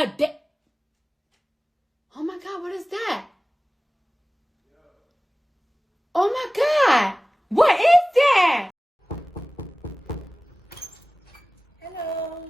Oh my God, what is that? Oh my God, what is that? Hello.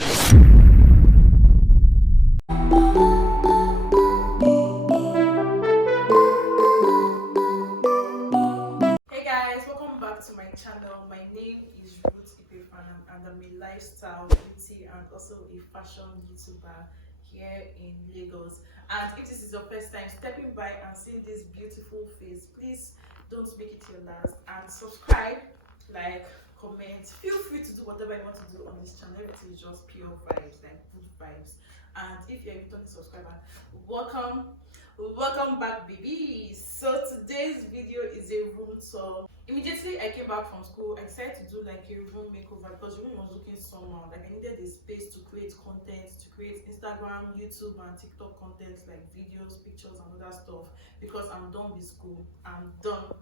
Hey guys, welcome back to my channel. My name is Ruth Ikpefan and I'm a lifestyle, beauty and also a fashion YouTuber here in Lagos. And if this is your first time stepping by and seeing this beautiful face, please don't make it your last and subscribe, like, comment. Feel free to do whatever you want to do on this channel. Everything is just pure vibes, like good vibes. And if you're a returning subscriber, welcome back, babies. So today's video is a room tour. Immediately I came back from school, I decided to do like a room makeover because the room was looking somehow. Like I needed a space to create content, to create Instagram, YouTube and TikTok content, like videos, pictures and other stuff, because I'm done with school. I'm done.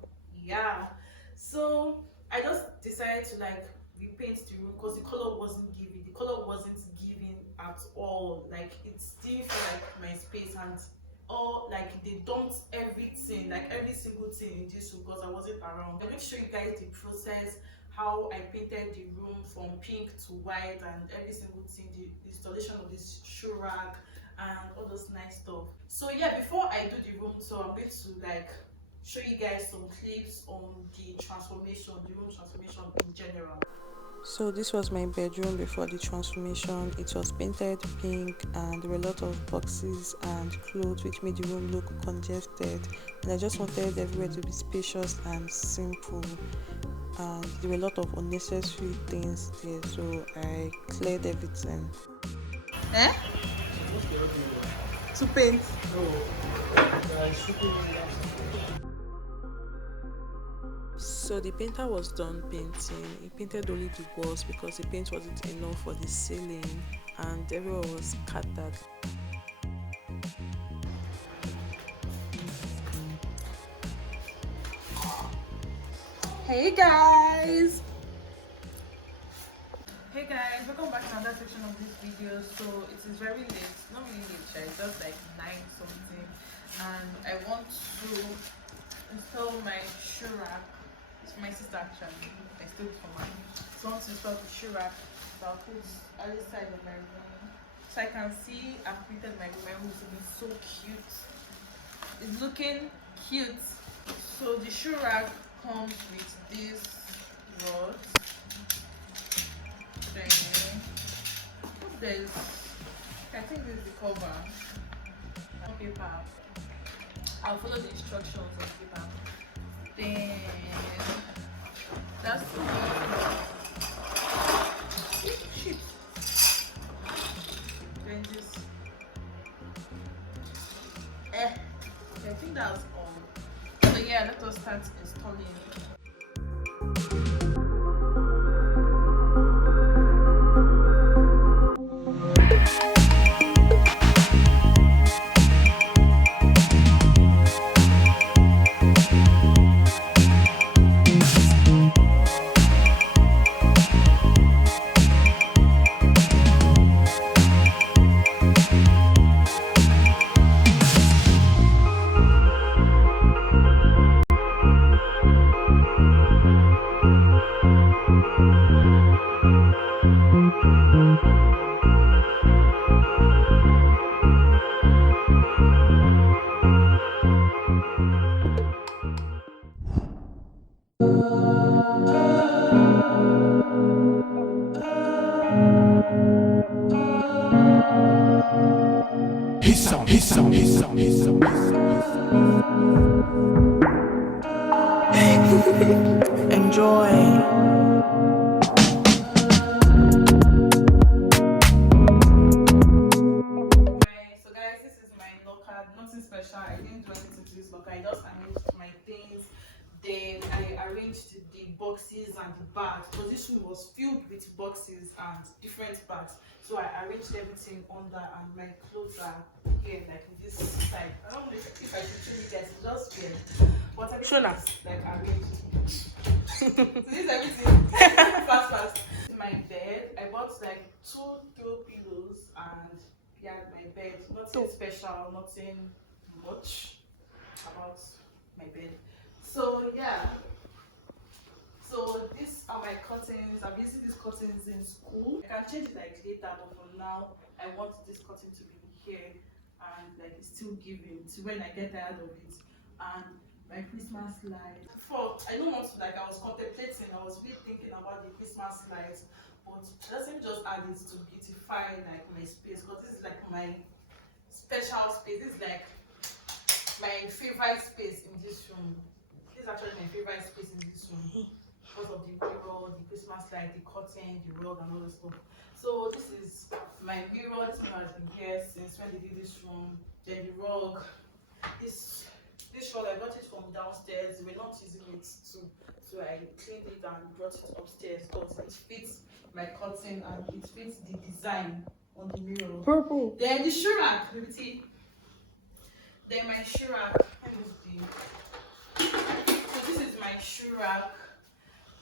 Yeah. So I just decided to like repaint the room because the color wasn't giving. The color wasn't giving at all. Like it still felt like my space, and all like they dumped everything, like every single thing in this room because I wasn't around. I'm going to show you guys the process, how I painted the room from pink to white and every single thing, the installation of this shoe rack and all those nice stuff. So yeah, before I do the room tour, I'm going to like show you guys some clips on the transformation, the room transformation in general. So this was my bedroom before the transformation. It was painted pink and there were a lot of boxes and clothes which made the room look congested, and I just wanted everywhere to be spacious and simple, and there were a lot of unnecessary things there, so I cleared everything. To paint. So the painter was done painting. He painted only the walls because the paint wasn't enough for the ceiling and everywhere was scattered. Hey guys, welcome back to another section of this video. So it is very late, not really late, it's just like 9 something, and I want to install my shoe rack. It's for my sister actually, I stole it for mine. So I want to install the shoe rack, so I'll put on this side of my room so I can see I've painted my room. My room is looking so cute, it's looking cute. So the shoe rack comes with this rod. Then there's, I think this is the cover on paper. I'll follow the instructions on paper. Then that's the shit. Then this. I think that's all. So yeah, let us start installing. Enjoy. So guys, this is my locker. Nothing special. I didn't do anything to this locker. I just arranged my things. Then I arranged the boxes and the bags because this room was filled with boxes and different bags. So I arranged everything under, and my clothes are here, like this side. I don't know if I should show you guys, it's just here. But everything is like arranged. So this is everything. fast. My bed, I bought like 2 throw pillows and yeah, my bed. Nothing special, nothing much about my bed. So yeah. So these are my curtains. I'm using these curtains in school. I can change it like later, but for now, I want this curtain to be here and like it's still giving to when I get tired of it. And my Christmas lights. Before, I don't want to like, I was contemplating, I was really thinking about the Christmas lights, but let me just add it to beautify like my space, because this is like my special space. This is like my favorite space in this room. This is actually my favorite space in this room because of the mirror, the Christmas light, the curtain, the rug, and all this stuff. So this is my mirror. This one has been here since when they did this room. Then the rug. This rug, I got it from downstairs. We were not using it too, so I cleaned it and brought it upstairs because it fits my curtain and it fits the design on the mirror. Purple. Then the shoe rack, see. Then my shoe rack. So this is my shoe rack.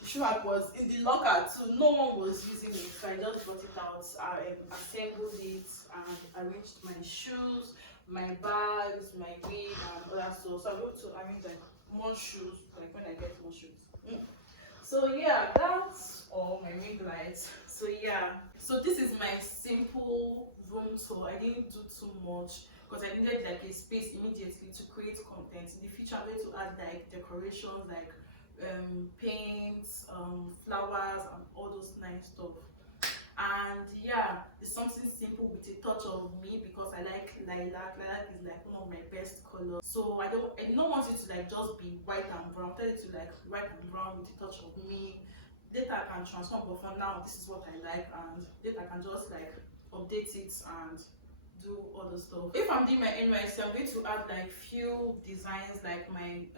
The shoe rack was in the locker, so no one was using it. So I just brought it out, I assembled it and arranged my shoes, my bags, my wig and other stuff. So I'm going to arrange like more shoes, like when I get more shoes. So yeah, that's all my ring lights. So yeah, so this is my simple room tour. I didn't do too much because I needed like a space immediately to create content. In the future, I'm going to add like decorations, like paints, flowers, and all those nice stuff. And yeah, it's something simple with a touch of me because I like lilac. Lilac is like one of my best colors. So I don't want it to like just be white and brown. I tell it to like white and brown with a touch of me. Later I can transform, but for now this is what I like, and later I can just like update it and do all the stuff. If I'm doing my NYC, I'm going to add like few designs like my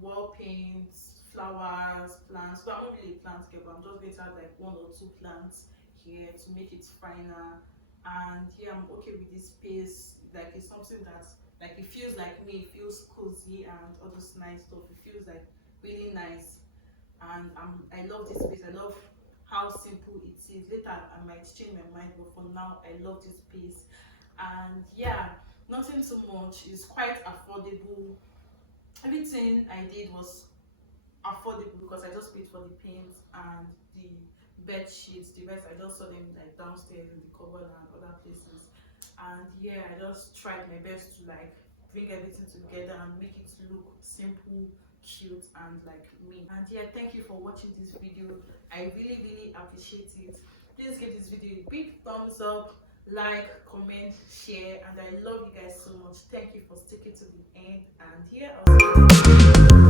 wall paints, flowers, plants. So I'm not really a plant girl, but I'm just going to add like 1 or 2 plants here to make it finer. And yeah, I'm okay with this space. Like it's something that like it feels like me, it feels cozy and all this nice stuff. It feels like really nice, and I love this space. I love how simple it is. Later I might change my mind, but for now I love this space. And yeah, nothing too much. It's quite affordable. Everything I did was affordable because I just paid for the paint and the bed sheets. The rest I just saw them like downstairs in the cupboard and other places. And yeah, I just tried my best to like bring everything together and make it look simple, cute, and like me. And yeah, thank you for watching this video. I really appreciate it. Please give this video a big thumbs up, like, comment, share, and I love you guys so much. Thank you for sticking to the end. And yeah, I'll see you.